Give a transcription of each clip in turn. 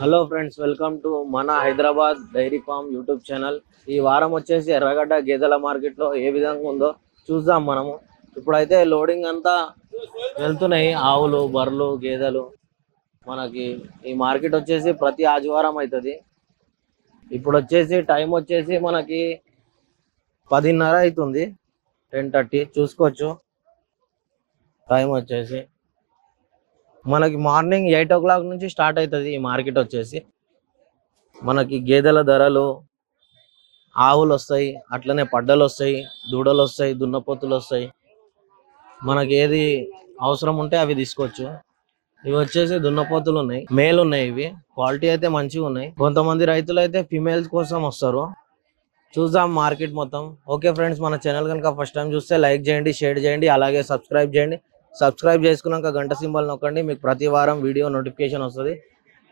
Hello friends, welcome to మన Hyderabad dairy farm YouTube channel. ఈ వారం వచ్చేసి ఎర్రగడ్డ గేదెల మార్కెట్లో ఏ విధంగా ఉందో చూద్దాం మనము. ఇప్పుడైతే లోడింగ్ అంతా వెళ్తున్నాయి, ఆవులు, బర్రెలు, గేదెలు. మనకి ఈ మార్కెట్ వచ్చేసి ప్రతి ఆదివారం అవుతుంది. ఇప్పుడు వచ్చేసి టైం వచ్చేసి మనకి 10:30 అవుతుంది, 10:30 చూసుకోవచ్చు. టైం వచ్చేసి మనకి మార్నింగ్ 8 o'clock నుంచి స్టార్ట్ అవుతుంది ఈ మార్కెట్ వచ్చేసి. మనకి గేదెల ధరలు, ఆవులు వస్తాయి, అట్లనే పడ్డలు వస్తాయి, దూడలు వస్తాయి, దున్నపోతులు వస్తాయి. మనకి ఏది అవసరం ఉంటే అవి తీసుకోవచ్చు. ఇవి వచ్చేసి దున్నపోతులు ఉన్నాయి, మేల్ ఉన్నాయి. ఇవి క్వాలిటీ అయితే మంచిగా ఉన్నాయి. కొంతమంది రైతులు అయితే ఫిమేల్స్ కోసం వస్తారు. చూద్దాం మార్కెట్ మొత్తం. ఓకే ఫ్రెండ్స్, మన ఛానల్ కనుక ఫస్ట్ టైం చూస్తే లైక్ చేయండి, షేర్ చేయండి, అలాగే సబ్స్క్రైబ్ చేయండి. సబ్స్క్రైబ్ చేసుకున్నాక గంట సింబల్ నొక్కండి, మీకు ప్రతి వారం వీడియో నోటిఫికేషన్ వస్తుంది.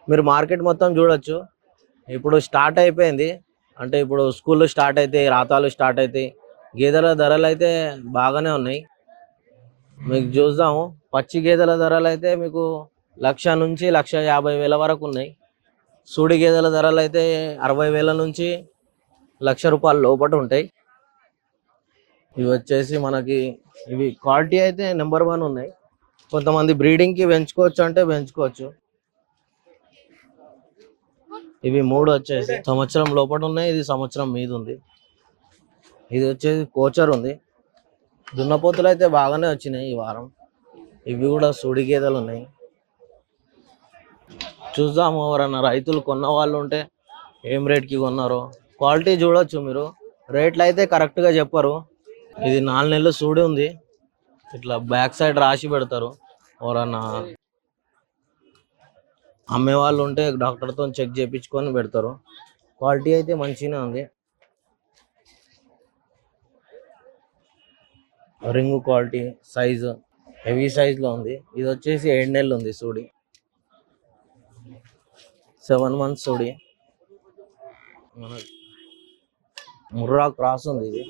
మీరు మార్కెట్ మొత్తం చూడొచ్చు. ఇప్పుడు స్టార్ట్ అయిపోయింది, అంటే ఇప్పుడు స్కూళ్ళు స్టార్ట్ అవుతాయి, రాతాలు స్టార్ట్ అవుతాయి. గేదెల ధరలు అయితే బాగానే ఉన్నాయి. మీకు చూద్దాము. పచ్చి గేదెల ధరలు అయితే మీకు 1,00,000 నుంచి 1,50,000 వరకు ఉన్నాయి. సూడి గేదెల ధరలు అయితే 60,000 నుంచి 1,00,000 రూపాయల లోపల ఉంటాయి. ఇవి వచ్చేసి మనకి ఇవి క్వాలిటీ అయితే నెంబర్ 1 ఉన్నాయి. కొంతమంది బ్రీడింగ్కి పెంచుకోవచ్చు అంటే పెంచుకోవచ్చు. ఇవి 3 వచ్చేసి సంవత్సరం లోపల ఉన్నాయి, ఇది సంవత్సరం మీద ఉంది. ఇది వచ్చేసి కోచర్ ఉంది. దున్నపోతులు అయితే బాగానే వచ్చినాయి ఈ వారం. ఇవి కూడా సూడి గేదెలు ఉన్నాయి. చూద్దాము, ఎవరన్నా రైతులు కొన్న వాళ్ళు ఉంటే ఏం రేట్కి కొన్నారో క్వాలిటీ చూడొచ్చు మీరు. రేట్లు అయితే కరెక్ట్గా చెప్పరు. ఇది 4 నెలలు సూడి ఉంది, ఇట్లా బ్యాక్ సైడ్ రాసి పెడతారు. ఎవరన్నా అమ్మే వాళ్ళు ఉంటే డాక్టర్తో చెక్ చేయించుకొని పెడతారు. క్వాలిటీ అయితే మంచిగానే ఉంది. రింగు క్వాలిటీ, సైజు హెవీ సైజులో ఉంది. ఇది వచ్చేసి 7 నెలలు ఉంది సూడి, 7 months సూడి. ముర్రా క్రాస్ ఉంది.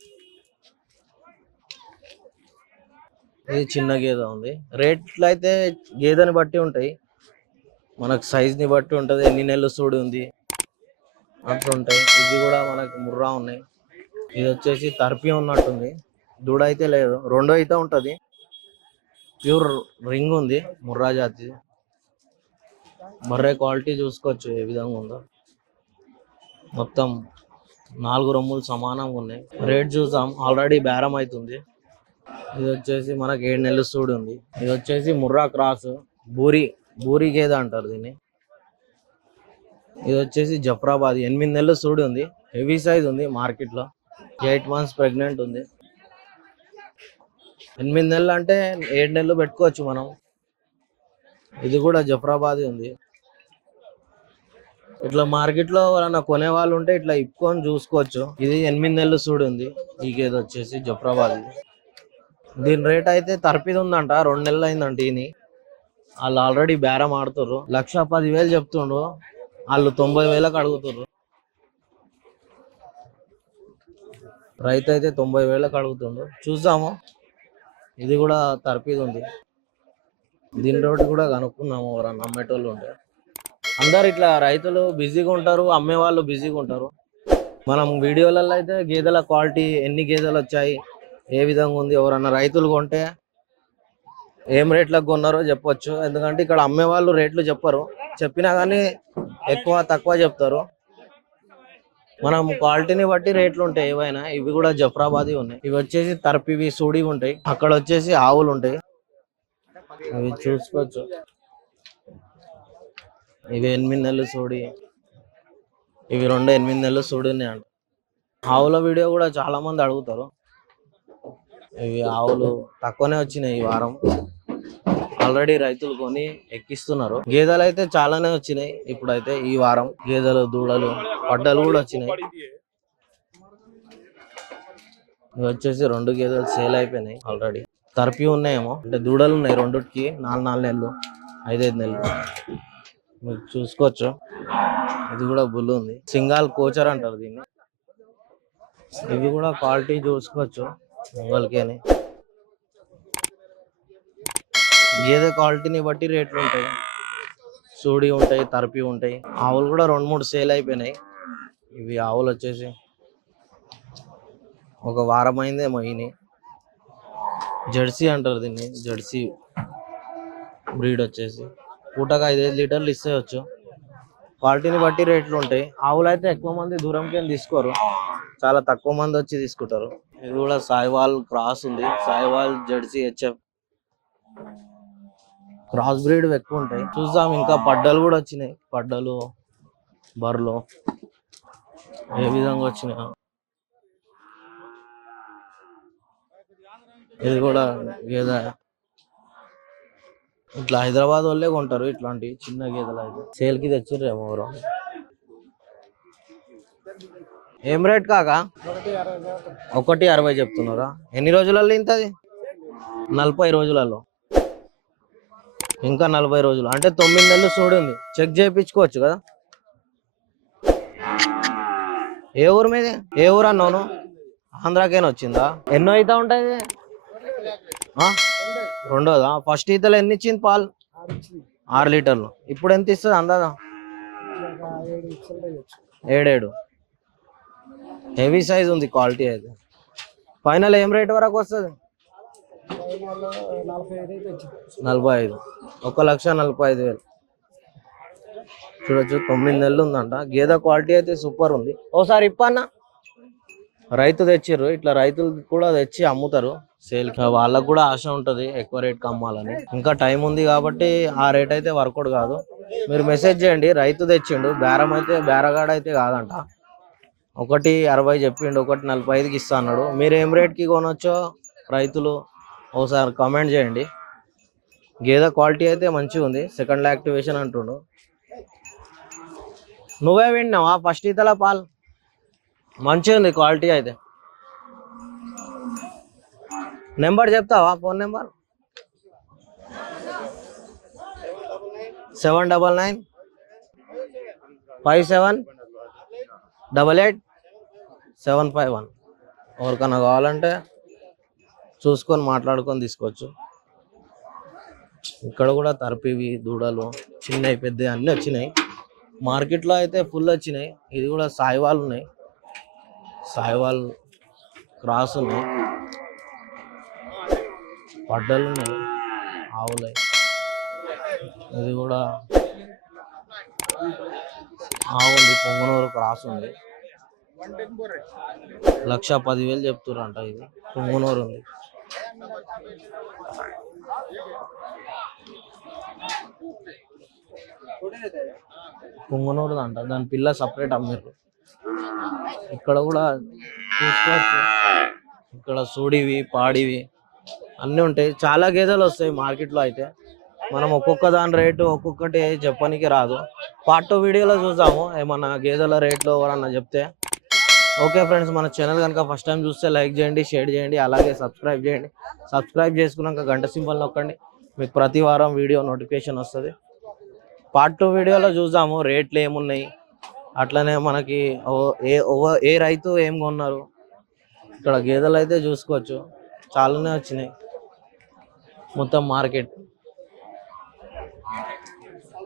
ఇది చిన్న గేదె ఉంది. రేట్లు అయితే గేదెని బట్టి ఉంటాయి, మనకు సైజ్ని బట్టి ఉంటుంది. ఎన్ని నెలలు సూడి ఉంది అట్లుంటాయి. ఇవి కూడా మనకు ముర్రా ఉన్నాయి. ఇది వచ్చేసి తర్పి ఉన్నట్టుంది, దూడ అయితే లేదు, 2 అయితే ఉంటుంది. ప్యూర్ రింగ్ ఉంది, ముర్రా జాతి. బర్రె క్వాలిటీ చూసుకోవచ్చు ఏ విధంగా ఉందో. మొత్తం 4 రొమ్ములు సమానంగా ఉన్నాయి. రేట్ చూసాం, ఆల్రెడీ బేరం అవుతుంది. ఇది వచ్చేసి మనకి 7 నెలలు సూడి ఉంది. ఇది వచ్చేసి ముర్రా క్రాస్, బూరి గేదె అంటారు దీన్ని. ఇది వచ్చేసి జఫ్రాబాద్, 8 నెలలు సూడి ఉంది. హెవీ సైజ్ ఉంది మార్కెట్లో. 8 months ప్రెగ్నెంట్ ఉంది. 8 నెలలు అంటే 7 నెలలు పెట్టుకోవచ్చు మనం. ఇది కూడా జఫ్రాబాద్ ఉంది. ఇట్లా మార్కెట్లో ఎవరైనా కొనే వాళ్ళు ఉంటే ఇట్లా ఇప్పుకొని చూసుకోవచ్చు. ఇది 8 నెలలు సూడి ఉంది. ఈ గేదె వచ్చేసి జఫ్రాబాద్. దీని రేట్ అయితే తర్పిది ఉందంట, 2 నెలలు అయిందంట. ఈయన వాళ్ళు ఆల్రెడీ బేరం ఆడుతుర్రు. 1,10,000 చెప్తుండ్రు, వాళ్ళు 90,000కి అడుగుతుర్రు. రైతు అయితే 90,000కి అడుగుతుండ్రు. చూద్దాము. ఇది కూడా తర్పిది ఉంది. దీని రోడ్డు కూడా కనుక్కున్నాము, ఎవరన్నా అమ్మేటోళ్ళు ఉంటే. అందరు ఇట్లా రైతులు బిజీగా ఉంటారు, అమ్మే వాళ్ళు బిజీగా ఉంటారు. మనం వీడియోలలో అయితే గేదెల క్వాలిటీ, ఎన్ని గేదెలు వచ్చాయి, ఏ విధంగా ఉంది, ఎవరన్నా రైతులు కొంటే ఏం రేట్లకు కొన్నారో చెప్పొచ్చు. ఎందుకంటే ఇక్కడ అమ్మే వాళ్ళు రేట్లు చెప్పరు, చెప్పినా కానీ ఎక్కువ తక్కువ చెప్తారు. మనం క్వాలిటీని బట్టి రేట్లు ఉంటాయి ఏవైనా. ఇవి కూడా జఫ్రాబాదీ ఉన్నాయి. ఇవి వచ్చేసి తర్పివి సూడి ఉంటాయి. అక్కడ వచ్చేసి ఆవులు ఉంటాయి, ఇవి చూసుకోవచ్చు. ఇవి 8 నెలలు సూడి, ఇవి 2 8 నెలలు సూడి ఉన్నాయి అంట. ఆవుల వీడియో కూడా చాలా మంది అడుగుతారు. ఇవి ఆవులు తక్కువనే వచ్చినాయి ఈ వారం, ఆల్రెడీ రైతులు కొని ఎక్కిస్తున్నారు. గేదెలు అయితే చాలానే వచ్చినాయి ఇప్పుడైతే ఈ వారం. గేదెలు, దూడలు, పడ్డలు కూడా వచ్చినాయి. ఇవి వచ్చేసి 2 గేదెలు సేల్ అయిపోయినాయి ఆల్రెడీ. తర్పి ఉన్నాయేమో, అంటే దూడలు ఉన్నాయి రెండుకి, 4 నెలలు 5 నెలలు. మీరు చూసుకోవచ్చు. ఇది కూడా బుల్ ఉంది, సింగాల్ కోచర్ అంటారు దీన్ని. ఇవి కూడా క్వాలిటీ చూసుకోవచ్చు ఒంగోలుకి అని. గేదె క్వాలిటీని బట్టి రేట్లు ఉంటాయి. సూడి ఉంటాయి, తరపి ఉంటాయి. ఆవులు కూడా 2-3 సేల్ అయిపోయినాయి. ఇవి ఆవులు వచ్చేసి ఒక వారం అయిందేమో ఈయన. జెర్సీ అంటారు దీన్ని, జెర్సీ బ్రీడ్ వచ్చేసి పూటగా 5 లీటర్లు ఇస్తేయచ్చు. క్వాలిటీని బట్టి రేట్లు ఉంటాయి. ఆవులు అయితే ఎక్కువ మంది దూరంకి ఏం తీసుకోరు, చాలా తక్కువ మంది వచ్చి తీసుకుంటారు. ఇది కూడా సాయివాల్ క్రాస్ ఉంది, Sahiwal Jersey HF cross breed ఎక్కువ ఉంటాయి. చూద్దాం. ఇంకా పడ్డలు కూడా వచ్చినాయి, పడ్డలు బర్రెలు ఏ విధంగా వచ్చినాయి. ఇది కూడా గేదె. ఇట్లా హైదరాబాద్ వాళ్ళే కొంటారు ఇట్లాంటి చిన్న గేదెలు. అయితే సేల్కి తెచ్చిర్రేమో ఎవరో. ఏం రేట్ కాకా? 1.60 చెప్తున్నారా? ఎన్ని రోజులలో ఇంతది? 40 రోజులలో. ఇంకా 40 రోజులు అంటే 9 నెలలు చూడింది. చెక్ చేయించుకోవచ్చు కదా. ఏ ఊరు మీది? ఏ ఊరు అన్నాను? ఆంధ్రాకేనా వచ్చిందా? ఎన్నో అవుతా ఉంటుంది? రెండోదా? ఫస్ట్ ఈతలు ఎన్ని ఇచ్చింది పాలు? 6 లీటర్లు. ఇప్పుడు ఎంత ఇస్తుంది అందాదా? 7. హెవీ సైజ్ ఉంది, క్వాలిటీ అయితే. ఫైనల్ ఏం రేట్ వరకు వస్తుంది? 45. 1,45,000. చూడొచ్చు, 9 నెలలు ఉందంట. గేదె క్వాలిటీ అయితే సూపర్ ఉంది. ఓసారి ఇప్పన్న రైతు తెచ్చిర్రు, ఇట్లా రైతులు కూడా తెచ్చి అమ్ముతారు సేల్. వాళ్ళకు కూడా ఆశ ఉంటుంది ఎక్కువ రేట్కి అమ్మాలని. ఇంకా టైం ఉంది కాబట్టి ఆ రేట్ అయితే వర్కౌట్ కాదు. మీరు మెసేజ్ చేయండి. రైతు తెచ్చిండు, బేరం అయితే బేరగాడ అయితే కాదంట. 1.60 చెప్పిండు, 1.45కి ఇస్తా అన్నాడు. మీరు ఏం రేట్కి కొనొచ్చో రైతులు ఒకసారి కామెంట్ చేయండి. గేదె క్వాలిటీ అయితే మంచిగా ఉంది. సెకండ్ యాక్టివేషన్ అంటుండు. నువ్వే విన్నావా ఫస్ట్ ఈతల పాలు? మంచిగా ఉంది క్వాలిటీ అయితే. నెంబర్ చెప్తావా? Phone number 799 5788 751. ఎవరికన్నా కావాలంటే చూసుకొని మాట్లాడుకొని తీసుకోవచ్చు. ఇక్కడ కూడా తరపివి దూడలు చిన్నవి పెద్దవి అన్నీ వచ్చినాయి. మార్కెట్లో అయితే ఫుల్ వచ్చినాయి. ఇది కూడా సాయివాల్ ఉన్నాయి, సాయివాల్ క్రాస్ ఉన్నాయి, పడ్డలు ఉన్నాయి, ఆవులు. ఇది కూడా ఆవు ఉంది, పొంగనూరు క్రాస్ ఉంది. 1,10,000 చెప్తుర్రంట. ఇది పొంగనూరు ఉంది. పొంగనూరు అంట, దాని పిల్ల సపరేట్ అమ్మారు. ఇక్కడ కూడా చూసుకోవచ్చు. ఇక్కడ సూడివి పాడివి అన్నీ ఉంటాయి. చాలా గేదెలు వస్తాయి మార్కెట్లో. అయితే మనం ఒక్కొక్క దాని రేటు ఒక్కొక్కటి చెప్పడానికి రాదు. పార్ట్ 2 వీడియోలో చూద్దాము ఏమన్నా గేదెల రేట్లు ఎవరన్నా చెప్తే. ఓకే ఫ్రెండ్స్, మన ఛానల్ కనుక ఫస్ట్ టైం చూస్తే లైక్ చేయండి, షేర్ చేయండి, అలాగే సబ్స్క్రైబ్ చేయండి. సబ్స్క్రైబ్ చేసుకున్నాక గంట సింబల్ నొక్కండి, మీకు ప్రతి వారం వీడియో నోటిఫికేషన్ వస్తుంది. పార్ట్ 2 వీడియోలో చూద్దాము రేట్లు ఏమున్నాయి, అట్లనే మనకి ఏ రైతు ఏం కొన్నారు. ఇక్కడ గేదెలు అయితే చూసుకోవచ్చు, చాలానే వచ్చినాయి మొత్తం మార్కెట్.